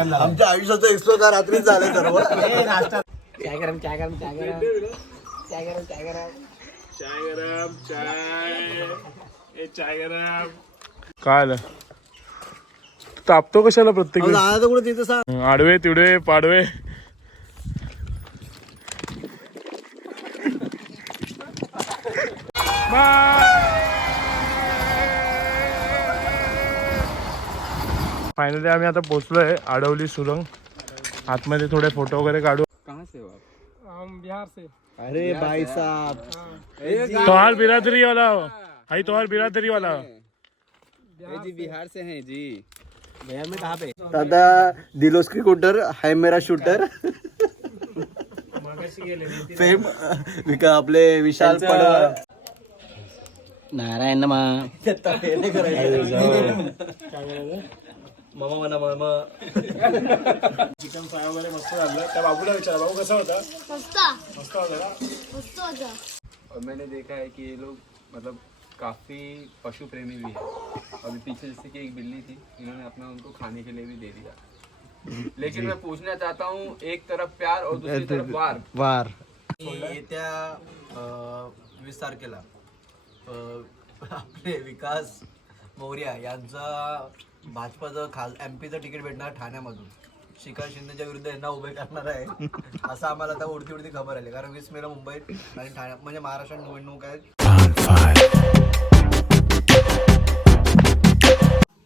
आमच्या आयुष्याचं एक्सप्लोर का रात्रीच झालं सर्व चाय गरम चाय गरम चाय गरम. चाय गरम चाय गरम. चाय गरम चाय ए चाय गरम. काय आलं? तापतो कशाला प्रत्येक कुठे तिथं सांग आडवे तिडवे पाडवे. फायनली आम्ही आता पोहोचलोय आडवली सुरंग. आतमध्ये थोडे फोटो वगैरे काढू. अरे भाई साहब. तोहार बिरादरी वाला हो. हाई तोहार बिरादरी वाला हो. जी बिहार से हैं जी. भैया मैं कहाँ पे? दादा दिलोस क्रिकेटर है मेरा शूटर. फेम विका आपले विशाल पडवळ नारायण मा मामा म्हणा मामा. चिकन फ्राय वगैरे मस्त झालं. त्या बाबूला विचारा. बाबू कसा होता? मस्ता. मस्त होता और मैंने देखा है कि ये लोग मतलब काफ़ी पशु प्रेमी भी है। अभी पीछे जैसे कि एक बिल्ली थी इन्होंने अपना उनको खाने के लिए भी दे दिया। लेकिन मैं पूछना चाहता हूँ एक तरफ प्यार और दूसरी तरफ वार। वार। येत्या अं, वीस तारखेला अं, आपले विकास मौर्या यांचा भाजपाचं खास एम पीचं तिकीट भेटणार ठाण्यामधून. शिखर शिंदेच्या विरुद्ध यांना उभे करणार आहे. असं आम्हाला आता उडती उडती खबर आली. कारण वीस मेला मुंबईत आणि ठाण्यात म्हणजे महाराष्ट्रात निवडणूक आहे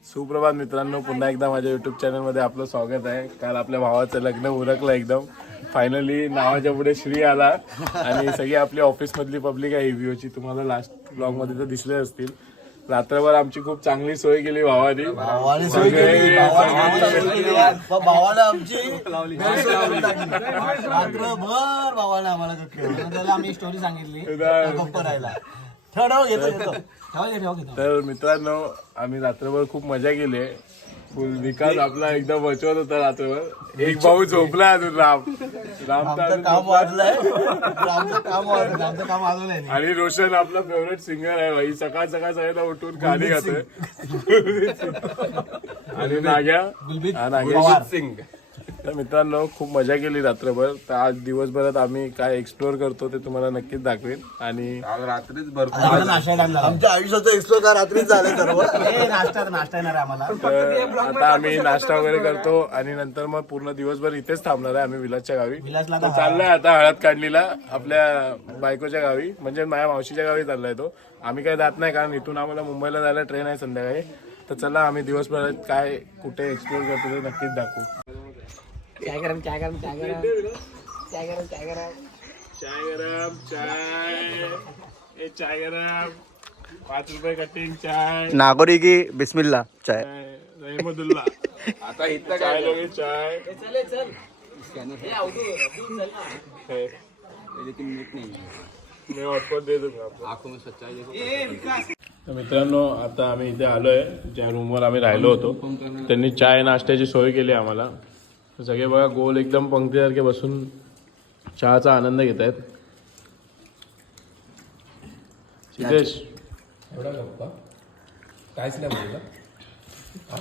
सुप्रभात मित्रांनो पुन्हा एकदा माझ्या युट्यूब चॅनलमध्ये आपलं स्वागत आहे. काल आपल्या भावाचं लग्न उरकलं एकदम. फायनली नावाच्या पुढे श्री आला. आणि सगळी आपली ऑफिसमधली पब्लिक आहे व्हिओची तुम्हाला लास्ट ब्लॉगमध्ये तर दिसले असतील. रात्रभर आमची खूप चांगली सोय केली भावानी. भावाने सोय केली, भावाने सोय केली. भावाला आमची गैरसोय करून टाकली. रात्रभर भावाने आम्हाला खेळवलं. त्याला आम्ही स्टोरी सांगितली. गप्प राहिला. ठेव ठेव घेतो घेतो. ठेवा घे, ठेवा घेतो. तर मित्रांनो आम्ही रात्रभर खूप मजा केली आहे. फुल विकास आपला एकदम बचवत होता रात्रभर. एक भाऊ झोपला अजून राम. राम काम. वाढलंय. काम वाढलं आमचं काम नाही. आणि रोशन आपला फेवरेट सिंगर आहे भाई. सकाळ सकाळ सगळ्यांना उठून गाणी गातोय आणि नाग्या? नाग्या. सिंग. तर मित्रांनो खूप मजा केली रात्रभर. तर आज दिवसभरात आम्ही काय एक्सप्लोर करतो ते तुम्हाला नक्कीच दाखवेन. आणि रात्रीच भरपूर आमच्या आयुष्याचं एक्सप्लोर का रात्रीच झालं सर्व नाश्ता नाश्ता येणार आम्हाला. तर आता आम्ही नाश्ता वगैरे करतो आणि नंतर मग पूर्ण दिवसभर इथेच थांबणार आहे आम्ही विलासच्या गावी. विलासला चाललाय आता हळद काढलीला आपल्या बायकोच्या गावी. म्हणजे माझ्या मावशीच्या गावी चाललाय तो. आम्ही काय जात नाही कारण इथून आम्हाला मुंबईला जायला ट्रेन आहे संध्याकाळी. तर चला आम्ही दिवसभरात काय कुठे एक्सप्लोर करतो ते नक्कीच दाखवू. चाय गरम चाय गरम चाय गरम चाय गरम चाय गरम चाय गरम चाय ए चाय गरम पाच रुपये कटिंग चाय नागोरी की बिस्मिल्ला चाय रहमदुल्ला आता इथं चाय काय लोगे चाय. लेकिन नीट नहीं मैं हॉटस्पॉट दे दूंगा आपको आंखों में सच्चाई देखो तर मित्रांनो आता आम्ही इथे आलोय ज्या रूमवर आम्ही राहिलो होतो. त्यांनी चाय नाश्त्याची सोय केली आम्हाला. सगळे बघा गोल एकदम पंक्तीसारखे बसून चहाचा आनंद घेत आहेत. सिद्धेश.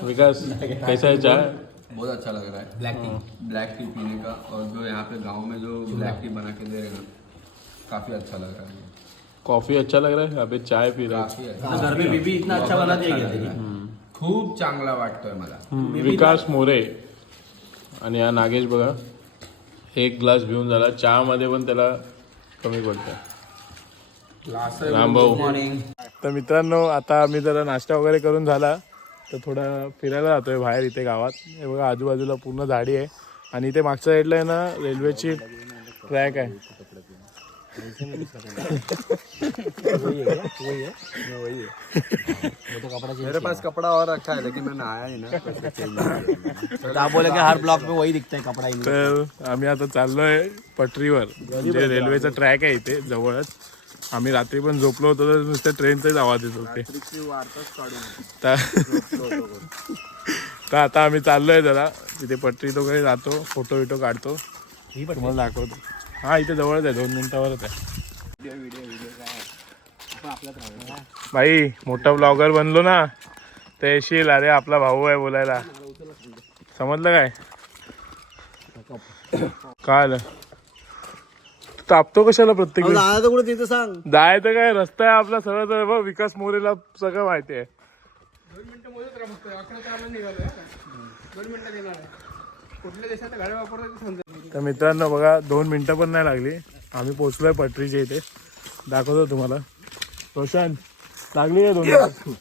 विकास कैसा है चाय बहुत अच्छा लग रहा है। ब्लैक टी ब्लैक टी पीने का और जो यहाँ पे गांव में जो ब्लैक टी बना के दे रहे हैं ना काफ़ी अच्छा लग रहा है। कॉफी अच्छा लग रहा है? अभी चाय पी रहा अच्छा। घर में बीबी इतना अच्छा बना दिया खूप चांगला वाटतोय मला। है विकास मोरे। आणि हा नागेश बघा एक ग्लास घेऊन झाला. चहामध्ये पण त्याला कमी पडतं रामभाऊ. तर मित्रांनो आता आम्ही जरा नाश्ता वगैरे करून झाला. तर थोडा फिरायला जातोय बाहेर इथे गावात. हे बघा आजूबाजूला पूर्ण झाडी आहे. आणि इथे मागच्या साईडला आहे ना रेल्वेची ट्रॅक आहे. मेरे पास कपड़ा और रखा है लेकिन मैं नहाया ही ना आप बोले की हर ब्लॉक में वही दिखता है कपड़ा ही तर आम्ही आता चाललोय पटरीवर जे रेल्वेचा ट्रॅक आहे इथे जवळच. आम्ही रात्री पण झोपलो होतो तर नुसत्या ट्रेनचाच आवाज येत होते. तर आता आम्ही चाललोय जरा. तिथे पटरीत वगैरे जातो फोटो विटो काढतो तुम्हाला दाखवतो. हा इथे जवळच आहे दोन मिनिटावरच आहे. भाई मोठा ब्लॉगर बनलो ना तर येशील. अरे आपला भाऊ आहे बोलायला. समजलं काय? काय आलं तू तापतो कशाला प्रत्येक? जायचं कुठे तिथं सांग. जायचं काय रस्ता आहे आपला सरळ तर बघ विकास मोरेला सगळं माहिती आहे. दोन मिनिटं मोजत राहा फक्त अकरा चारला निघालोय दोन मिनिटं येणार आहे. कुठल्या देशात गाड्या वापरतात ते समजेल तर मित्रांनो बघा दोन मिनटं पण नाही लागली. आम्ही पोचलोय पटरीच्या इथे. दाखवतो तुम्हाला. रोशन लागली आहे दोन मिनिटं?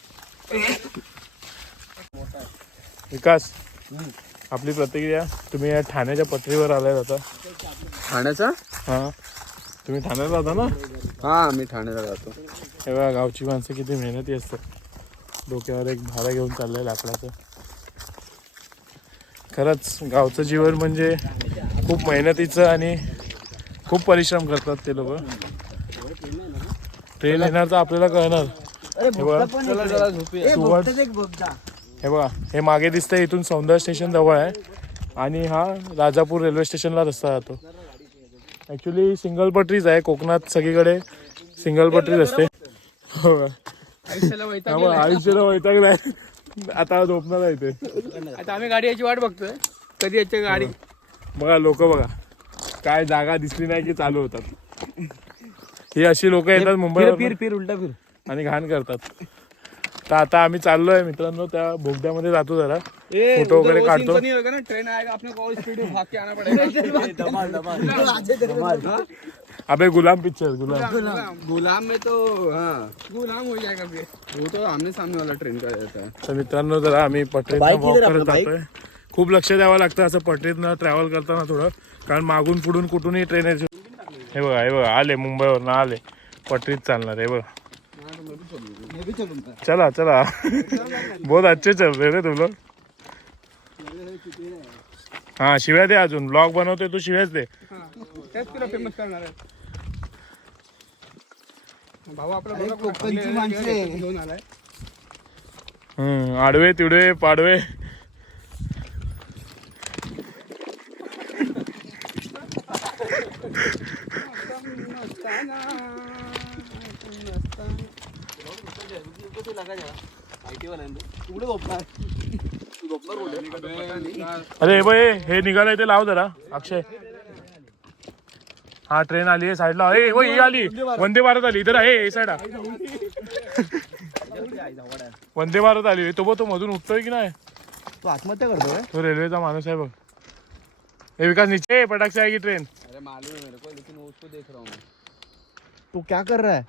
विकास आपली प्रतिक्रिया तुम्ही या ठाण्याच्या पटरीवर आलाय आता. ठाण्याचा? हा. तुम्ही ठाण्याला जाता ना? हा मी ठाण्याला जातो हे बघा गावची माणसं किती मेहनती असतात. डोक्यावर एक भारा घेऊन चाललंय लाकडाचं. खरंच गावचं जीवन म्हणजे खूप मेहनतीचं आणि खूप परिश्रम करतात ते लोक. ट्रेन येणार तर आपल्याला कळणार. हे बघा. सुवर्ण हे बघा हे मागे दिसतंय इथून सौंदर्य स्टेशन जवळ आहे. आणि हा राजापूर रेल्वे स्टेशनला रस्ता जातो. ॲक्च्युली सिंगल पटरीच आहे कोकणात सगळीकडे सिंगल पटरीच असते हो आयुष्याला वैताग नाही. आता झोपणार आहे ते. आता आम्ही गाडी याची वाट बघतोय. कधी याची गाडी? बघा लोक बघा. काय जागा दिसली नाही की चालू होतात. ही अशी लोक येतात मुंबईवर फिर उलटा फिर. आणि घाण करतात. तर आता आम्ही चाललोय मित्रांनो त्या बोगद्यामध्ये जातो जरा. फोटो वगैरे काढतो. ना ट्रेन आएगा अपने को स्पीड में भाग के आना पड़ेगा अबे गुलाम पिक्चर गुलाम. गुलाम गुलाम. में तो हाँ. गुलाम हो जाएगा फिर. वो तो आमने सामने वाला ट्रेन का है. तर मित्रांनो जरा आम्ही पटरीतनं वॉक करत जातोय. खूप लक्ष द्यावं लागतं असं पटरीतनं ट्रॅव्हल करताना थोडं. कारण मागून पुढून कुठूनही ट्रेन यायची हे बघा हे बघा आले मुंबईवरनं आले. पटरीत चालणार हे बघा. चला चला. बहुत अच्छे चल रहे रे तुम लोग. हा शिव्या दे अजून. ब्लॉग बनवतोय तू शिव्याच दे. तुला फेमस करणार आहे भाऊ आपला बघा कुठं माणसं आहे, घेऊन आलाय हम्म आडवे तिडवे पाडवे. अरे हे बघ हे- निघालंय ते लाव जरा. अक्षय. हा ट्रेन आली आहे साईडला ए हो ही आली. वंदे भारत आली. इधर आहे साईड वंदे भारत आली. तो बघ तो मधून उठतोय की नाही? तू आत्महत्या करतोय तो रेल्वेचा माणूस आहे बघ. हे विकास नीचे. ए, पटाक से आएगी ट्रेन अरे मालूम है मेरे को लेकिन वो उसको देख रहा हूँ मैं. तू क्या कर रहा है?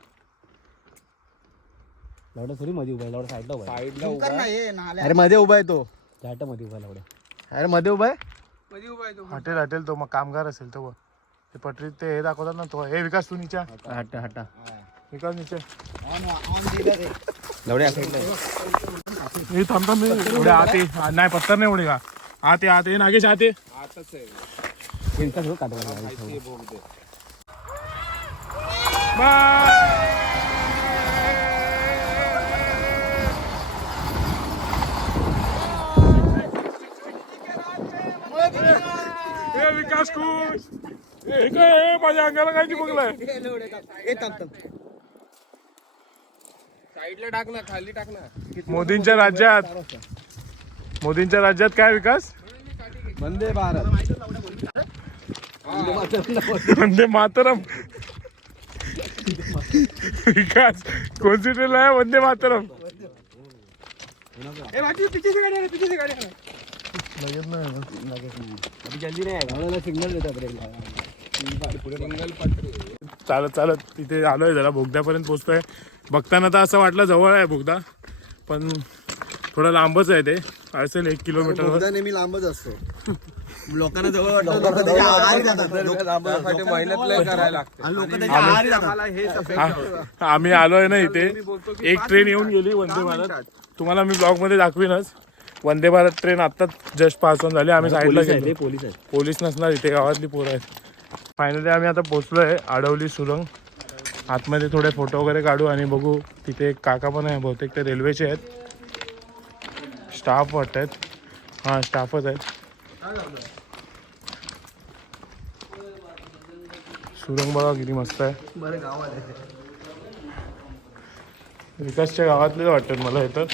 लवडा थोडी मध्ये उभा आहे लवडा साईडला उभा आहे. साईडला उभा आहे. अरे मध्ये उभा आहे तो. घाटा मध्ये उभा आहे लवडा. अरे मध्ये उभा आहे? मध्ये उभा आहे तो. हॉटेल हॉटेल तो मग कामगार असेल तो बघ. ते पटरीत ते हे दाखवतात ना तो. हे विकास तू नीचा. हट्टा हट्टा विकास नीचे. लवड्या साईडला आहे. हे थांब हे. आत ये. नाही पत्तर नाही एवढे का? आत आत ये. नागेश आत आताच आहे. त्यांचा सगळं काढायला लागला. ते भोग दे विकास हे काय माझ्या अंगाला काय चिपकलंय साईडला टाक ना खाली टाक ना. मोदींच्या राज्यात. मोदींच्या राज्यात काय विकास? वंदे भारत. वंदे मातरम. विकास कोणती ट्रेन आहे? वंदे मातरम. ए बाकी से गाड़ी आ रही है, पीछे लगेच नाही ना. अभी जल्दी नाही आहे मला सिग्नल देतात ब्रेकला सिंगल पटरी चालत चालत. तिथे आलोय जरा बोगद्यापर्यंत पोहोचतोय बघताना तर असं वाटलं जवळ आहे बोगदा पण थोडं लांबच आहे ते. असेल एक किलोमीटर. नेहमी लांबच असतो. लोकांना जवळ हे आम्ही आलोय ना इथे. एक ट्रेन येऊन गेली वंदे भारत. तुम्हाला मी ब्लॉगमध्ये दाखवीनच. वंदे भारत ट्रेन आत्ताच जस्ट पास ऑन झाली. आम्ही साईडला गेलो. पोलीस आहेत पोलीस नसणार इथे गावातली पोरं आहेत. फायनली आम्ही आता पोचलोय आडवली सुरंग. आतमध्ये थोडे फोटो वगैरे काढू आणि बघू तिथे एक काका पण आहे बहुतेक ते रेल्वेचे आहेत. स्टाफ वाटत आहेत. हां स्टाफच आहेत. सुरंग बघा किती मस्त आहे. विकासच्या गावातलेच वाटतात मला इथं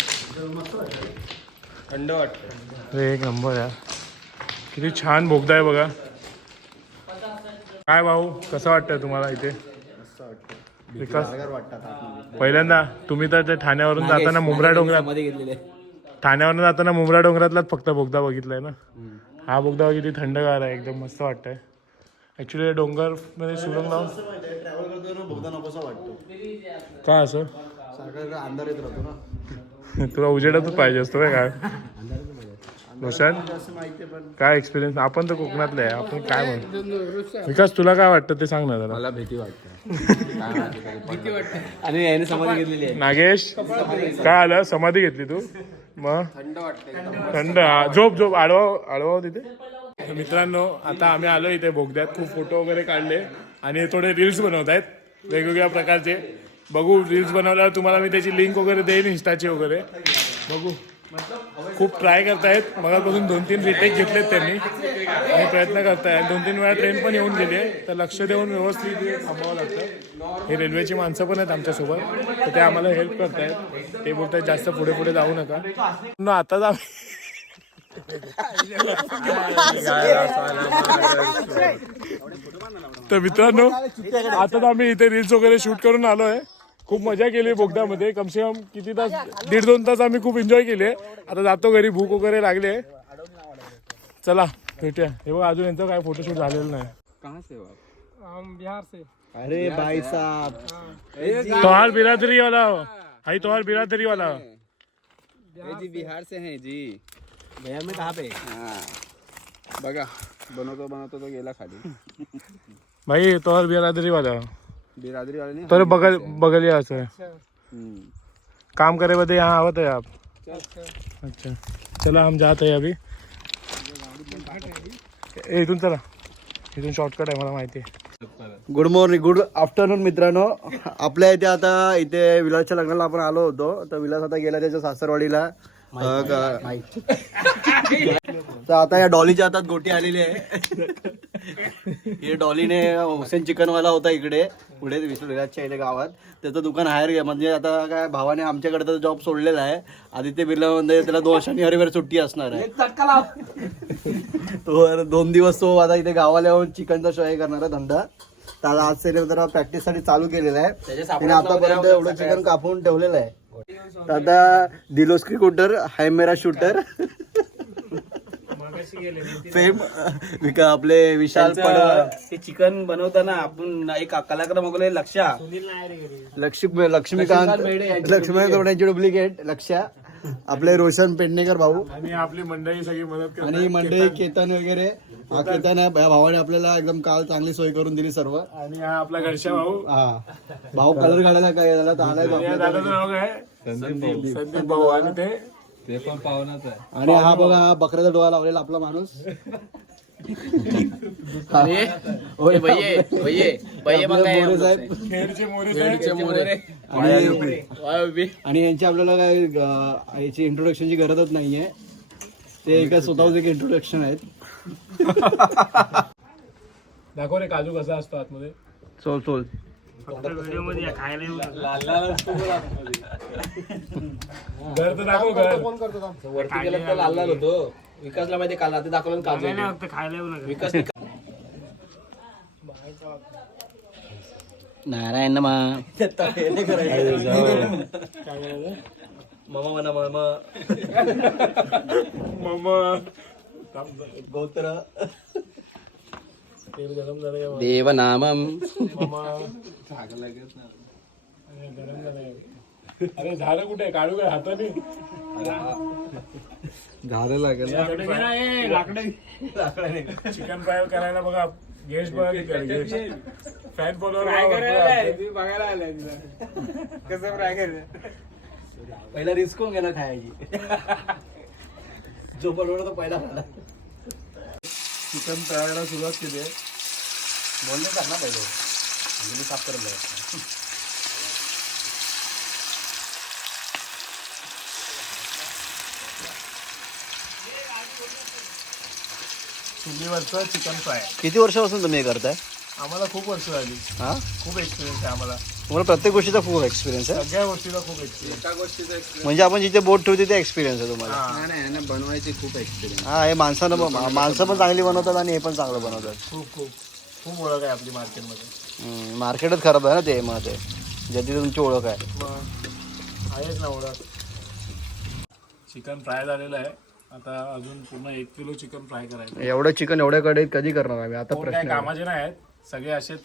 थंड वाटतं एक नंबर आहे किती छान बोगदा आहे बघा. काय भाऊ कसं वाटतंय तुम्हाला इथे? विकास? पहिल्यांदा तुम्ही तर ते ठाण्यावरून जाताना मुंब्रा डोंगरात ठाण्यावरून जाताना मुंब्रा डोंगरातलाच फक्त बोगदा बघितलाय ना? हा बोगदा किती थंडगार आहे एकदम मस्त वाटतंय. ऍक्च्युली डोंगरमध्ये सुरंग लावून ट्रॅव्हल करतो बोगदा नकोसा वाटतो. का असं? अंधार येत राहतो ना. तुला उजेडातच पाहिजे असतो काय काय काय एक्सपिरियन्स आपण तर कोकणातले आहे. आपण काय म्हणतो विकास तुला काय वाटतं ते सांग ना जरा. मला भीती वाटते. आणि याने समाधी घेतलेली आहे. नागेश काय आलं? समाधी घेतली तू? मग? थंड. झोप झोप. आडवा आडवा तिथे मित्रांनो आता आम्ही आलो इथे बोगद्यात खूप फोटो वगैरे काढले. आणि थोडे रील्स बनवत आहेत वेगवेगळ्या प्रकारचे. बघू रील्स बनवल्यावर तुम्हाला मी त्याची लिंक वगैरे देईन इंस्टाची वगैरे. बघू. खूप ट्राय करतायत. मगापासून दोन तीन रिटेक घेतलेत त्यांनी. आणि प्रयत्न करतायत. दोन तीन वेळा ट्रेन पण येऊन गेली आहे. तर लक्ष देऊन व्यवस्थित थांबावं लागतं. हे रेल्वेची माणसं पण आहेत आमच्यासोबत. तर ते आम्हाला हेल्प करतायत. ते बोलतायत जास्त पुढे पुढे जाऊ नका. न आता जा तर मित्रांनो आता आम्ही इथे रील्स वगैरे शूट करून आलो आहे खूप मजा केली बोगद्यामध्ये. कमसे कम किती तास दीड दोन तास आम्ही खूप एन्जॉय केले. आता जातो घरी भूक वगैरे लागले. चला भेटूया. हे बघ अजून यांचं काय फोटोशूट झालेलं नाही. कहाँ से हो आप? अरे भाई साहब। तोहार बिरादरी वाला हो. हाई तोहार बिरादरी वाला हो. ये जी बिहार से हैं जी। भैया में कहाँ पे? हाँ। बघा बनवतो बनवतो तो गेला खाली. भाई तोहार बिरादरी वाला हो. बिरादरी वाले नहीं तर बगल बगलिया. हम्म। काम करे बदे यहाँ आवत है आप। अच्छा. चला हम जाते हैं अभी। इथून चला। इथून शॉर्टकट आहे मला माहिती आहे गुड मॉर्निंग गुड आफ्टरनून मित्रांनो. आपल्या इथे आता इथे विलासच्या लग्नाला आपण आलो होतो. तर विलास आता गेला त्याच्या सासरवाडीला. अं, क- तर आता या डॉलीच्या हातात गोटी आलेली आहे. हे डॉलीने हुसेन चिकनवाला होता इकडे पुढे विलासच्या इथे गावात. त्याचं दुकान हायर घ्या म्हणजे आता काय भावाने आमच्याकडे तर जॉब सोडलेला आहे. आदित्य बिर्लामध्ये त्याला दोन शनिवारी रविवारी सुट्टी असणार आहे. तो दोन दिवस तो आता इथे गावाला येऊन चिकनचा शो हे करणार आहे धंदा. तर आज त्याने जरा प्रॅक्टिससाठी चालू केलेला आहे. त्याने आतापर्यंत एवढं चिकन कापून ठेवलेलं आहे. आता दिलोस्की कुटर हाय मेरा शूटर. फेम विका आपले विशाल ते चिकन बनवताना आपण एक कलाकार मोगले लक्षा. लक्ष्मी लक्ष्मीकांत लक्ष्मीकांत यांची डुप्लिकेट लक्ष्या आपले रोशन पेडणेकर भाऊ. आणि आपली मंडळी सगळी मदत आणि मंडळी केतन. वगैरे. हा केतन. आहे या भावाने आपल्याला एकदम काल चांगली सोय करून दिली सर्व. आणि हा आपला घरच्या भाऊ. हा. भाऊ कलर काढायला काय झाला तर आलाय संदीप भाऊ. आणि ते ते पण पाहुणाच आहे. आणि हा बघा हा बकऱ्याचा डोळा लावलेला आपला माणूस. अरे होय, भैये भैये भैये मग आपले काय मोरे साहेब. खेळचे मोरे मोरे. आणि वाय उभी. आणि यांची आपल्याला काय अं, याची इंट्रोडक्शनची गरजच नाहीये. ते एका स्वतःच एक इंट्रोडक्शन आहेत. दाखव रे काजू कसा असतो आतमध्ये? सोल सोल घर तर दाखव घर. वरती गेलं तर लाल लाल होतो. विकासला माहिती काल रात्री दाखवलं काजू होते. विकास नारायण मा मामा म्हणा मामा. मम्मा गौत्र. तेल गरम झालं का देव नामम मम्मा गरम झालं अरे झालं कुठे काढू काय हाताने झालं लागेल चिकन फ्राय करायला बघा गेस्ट बघा फॅन फॉलोअर पहिला रिस्क होऊन गेला खायची. जो बनवला तो पहिला खाला चिकन तळायला सुरुवात केली आहे. बोलणे सांग ना पहिले. म्हणजे मी साफ करून द्या चुलीवरचं चिकन फ्राय किती वर्षापासून तुम्ही हे करताय? आम्हाला खूप वर्ष झाली. हा? खूप एक्सपिरियन्स आहे आम्हाला. तुम्हाला प्रत्येक गोष्टीचा खूप एक्सपिरियन्स आहे? सगळ्या गोष्टीला खूप एक्सपिरियन्स एका गोष्टीचा experience. म्हणजे आपण जिथे बोट ठेवतो ते एक्सपिरियन्स आहे तुम्हाला. नाही, नाही यांना बनवायची खूप एक्सपिरियन्स हा हे माणसानं मा- माणसं पण चांगली बनवतात आणि हे पण चांगलं बनवतात. खूप खूप. खूप ओळख आहे आपली मार्केटमध्ये. हम्म, मार्केटच खराब आहे ना ते मग ते. ज्याची तुमची ओळख आहे. मग आहेच ना ओळख. चिकन फ्राय झालेलं आहे. आता अजून पूर्ण एक किलो चिकन फ्राय करायचं एवढं चिकन एवढ्या कढईत कधी करणार आम्ही? आता कोण काय प्रश्न. कामाचे नाही आहेत. सगळे असेच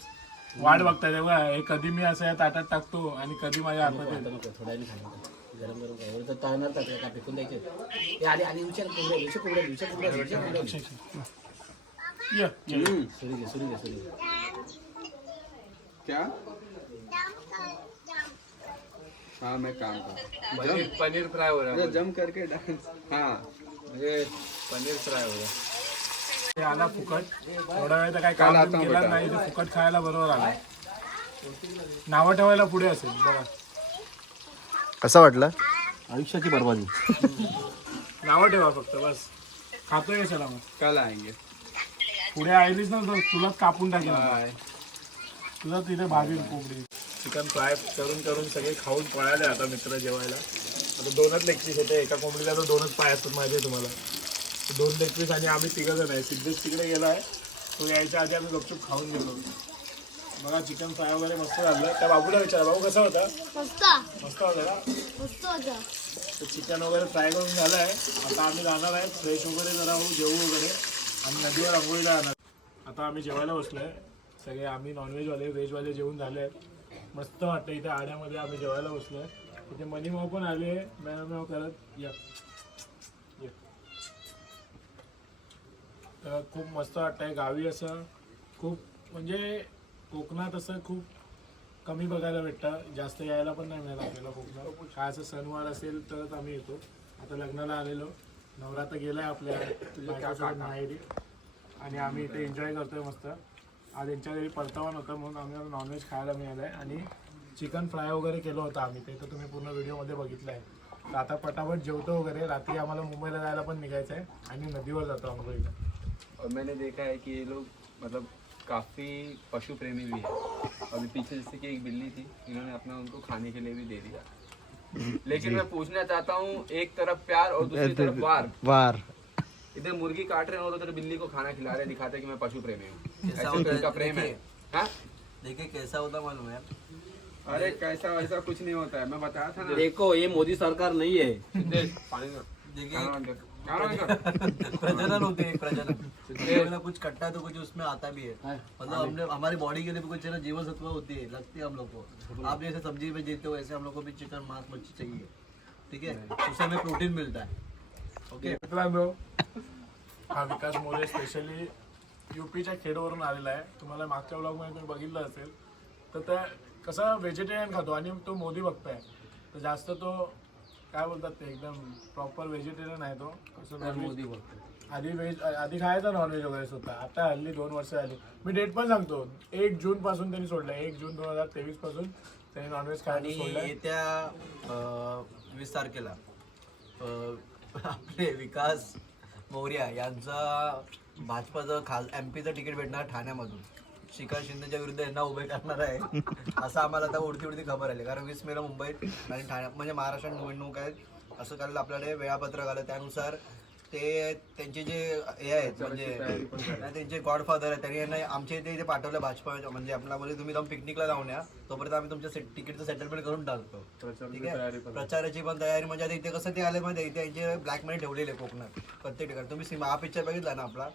वाट बघतात तेव्हा हे कधी मी असं या ताटात टाकतो आणि कधी माझ्या हातात येतो सांगितलं गरम गरम काय? तर तळणार तर काय? फेकून द्यायचे. हे विचार कुबड्या कुबड्या कुबड्या ये, ये. सुरी घे सुरी घे सुरी घे क्या? हाँ मैं काम कर पनीर पनीर फ्राय हो रहा है जम करके डांस हाँ। मुझे पनीर फ्राय हो रहा है। ते आला फुकट। एवढा वेळ तर काय काम काल. नाही ते फुकट खायला बरोबर आला. नावं ठेवायला पुढे असेल बघा. कसं वाटलं? आयुष्याची बरबादी. नावं ठेवा फक्त बस. खातोय मग? कल आएंगे. पुढे आलीच ना तर तुलाच कापून टाकेल. तुला तिथे भाजी कोंबडी. चिकन फ्राय करून करून सगळे खाऊन पळाले आता मित्र जेवायला. आता दोनच लेग पीस येते एका कोंबडीला तर दोनच पाय असतात माहिती आहे तुम्हाला. दोन लेग पीस आणि आम्ही तिघं जण आहे. सिद्धेश तिकडे गेला आहे. तो यायच्या आधी आम्ही गपचूप खाऊन गेलो. बघा चिकन फ्राय वगैरे मस्त झालं. त्या बाबूला विचारा बाबू कसा होता? मस्त. मस्त होता का? चिकन वगैरे फ्राय करून झालं आहे आता आम्ही जाणार आहे. फ्रेश वगैरे जरा होऊ जेवू वगैरे. आणि नदीवर आंघोळीला जाणार. आता आम्ही जेवायला बसलो आहे सगळे आम्ही नॉनव्हेजवाले व्हेजवाले जेवून झाले आहेत मस्त वाटतं इथे आड्यामध्ये आम्ही जेवायला बसलो आहे इथे मनी भाऊ पण आले. मॅव मॅव करत या. या. तर खूप मस्त वाटतंय गावी असं. खूप म्हणजे कोकणात असं खूप कमी बघायला भेटतं. जास्त यायला पण नाही मिळत आपल्याला कोकणात. काय असं सणवार असेल तरच आम्ही येतो. आता लग्नाला आलेलो. नवरात्र गेलाय आपल्या. बायकोसोबत माहेरी आणि आम्ही इथे एन्जॉय करतोय मस्त. आज यांच्या घरी परतावा नव्हता म्हणून आम्हाला नॉनव्हेज खायला मिळालं आहे आणि चिकन फ्राय वगैरे केलं होतं आम्ही. ते तर तुम्ही पूर्ण व्हिडिओमध्ये बघितलं आहे तर आता पटापट जेवतो वगैरे. रात्री आम्हाला मुंबईला जायला पण निघायचं आहे आणि नदीवर जातो आंघोळीला और मैंने देखा है कि ये लोग मतलब काफ़ी पशु प्रेमी भी है। अभी पीछे जैसे कि एक बिल्ली थी। इन्होंने अपना उनको खाने के लिए भी दे दिया। लेकिन मैं पूछना चाहता हूँ एक तरफ प्यार और दूसरी तरफ वार। वार। इधर मुर्गी काट रहे हो तो उधर बिल्ली को खाना खिला रहे दिखाते कि मैं पशु प्रेमी हूँ। ऐसा है, इनका प्रेम है। देखिए। हाँ? देखिए कैसा होता मालूम है? अरे कैसा वैसा कुछ नहीं होता है। मैं बताया था ना। देखो ये मोदी सरकार नहीं है। देखिए। प्रजनन होते हैं प्रजनन। ना कुछ कट्टा तो कुछ उसमें आता भी है। मतलब हमने हमारी बॉडी के लिए भी कुछ है ना जीवन सत्व होती है लगती है हम लोग को। आप जैसे सब्जी में जीते हो वैसे हम लोग को भी चिकन मांस मच्छी चाहिए। ठीक है? उससे हमें प्रोटीन मिलता है। ओके हा विकास मोरे स्पेशली युपीच्या खेडवरून आलेला आहे. तुम्हाला मागच्या ब्लॉगमध्ये तुम्ही बघितलं असेल. तर त्या कसा व्हेजिटेरियन खातो आणि तो मोदी बघताय. तर जास्त तो काय बोलतात ते एकदम प्रॉपर व्हेजिटेरियन आहे तो. कसं मोदी आधी व्हेज आधी खायचा नॉनव्हेज वगैरे स्वतः. आता हल्ली दोन वर्ष झाली. मी डेट पण सांगतो. एक जून पासून त्यांनी सोडलं एक जून दोन हजार तेवीसपासून त्यांनी नॉनव्हेज खायला आणि सोडलंय. येत्या अं, वीस तारखेला अं, आपले विकास मौर्या यांचा भाजपाचं खास एम पीचं तिकीट भेटणार ठाण्यामधून. श्रीकांत शिंदेच्या विरुद्ध यांना उभे करणार आहे. असं आम्हाला आता उडती उडती खबर आली. कारण वीस मेला मुंबईत आणि ठाण्यात म्हणजे महाराष्ट्रात निवडणूक आहेत. असं काल आपल्याकडे वेळापत्रक आलं. त्यानुसार ते त्यांचे जे हे आहेत म्हणजे त्यांचे गॉडफादर आहेत. त्यांनी यांना आमच्या इथे इथे पाठवलं भाजपा म्हणजे आपला बोलले तुम्ही जाऊन पिकनिकला जाऊन या. तोपर्यंत आम्ही तुमच्या तिकीटचं सेटलमेंट करून टाकतो. ठीक आहे? प्रचाराची पण तयारी. म्हणजे आता इथे कसं ते आले मध्ये इथे यांचे ब्लॅक मनी ठेवलेले कोकणात. प्रत्येक ठिकाणी. तुम्ही सिमा हा पिक्चर बघितला ना आपला?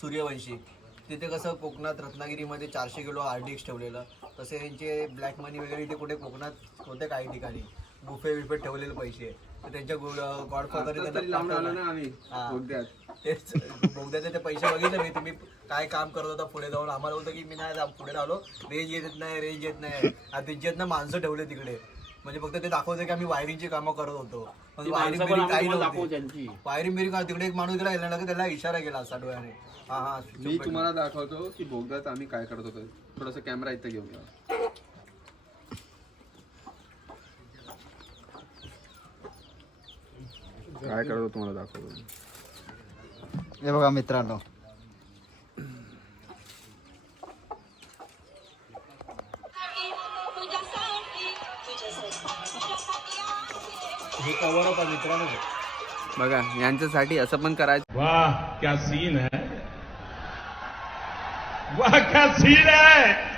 सूर्यवंशी. तिथे कसं कोकणात रत्नागिरीमध्ये चारशे किलो आर डी एक्स ठेवलेलं तसे यांचे ब्लॅक मनी वगैरे इथे कुठे कोकणात होते काही ठिकाणी. बुफे बिफे ठेवलेले पैसे. तर त्यांच्या गॉडफादर आलो. तेच बोगद्याचे ते पैसे बघितले मी तुम्ही काय काम करत होता पुढे जाऊन. आम्हाला होतं की मी नाही पुढे राहिलो. रेंज येत नाही रेंज येत नाही. आता त्यांची ना माणसं ठेवले तिकडे. म्हणजे फक्त ते दाखवते की आम्ही वायरिंगची कामं करत होतो. पण वायरिंग बिरिंग काही नव्हती. वायरिंग बिरिंग तिकडे एक माणूस गेला गेला की त्याला इशारा केला असा डोळ्याने. हा हा मी तुम्हाला दाखवतो की बोगद्यात आम्ही काय करत होतो. थोडासा कॅमेरा इथे घेऊन या काय करत होतो तुम्हाला दाखवतो. हे बघा मित्रांनो हे कवर होता मित्रांनो. बघा यांच्यासाठी असं पण करायचं. वाह क्या सीन है. वाह क्या सीन है.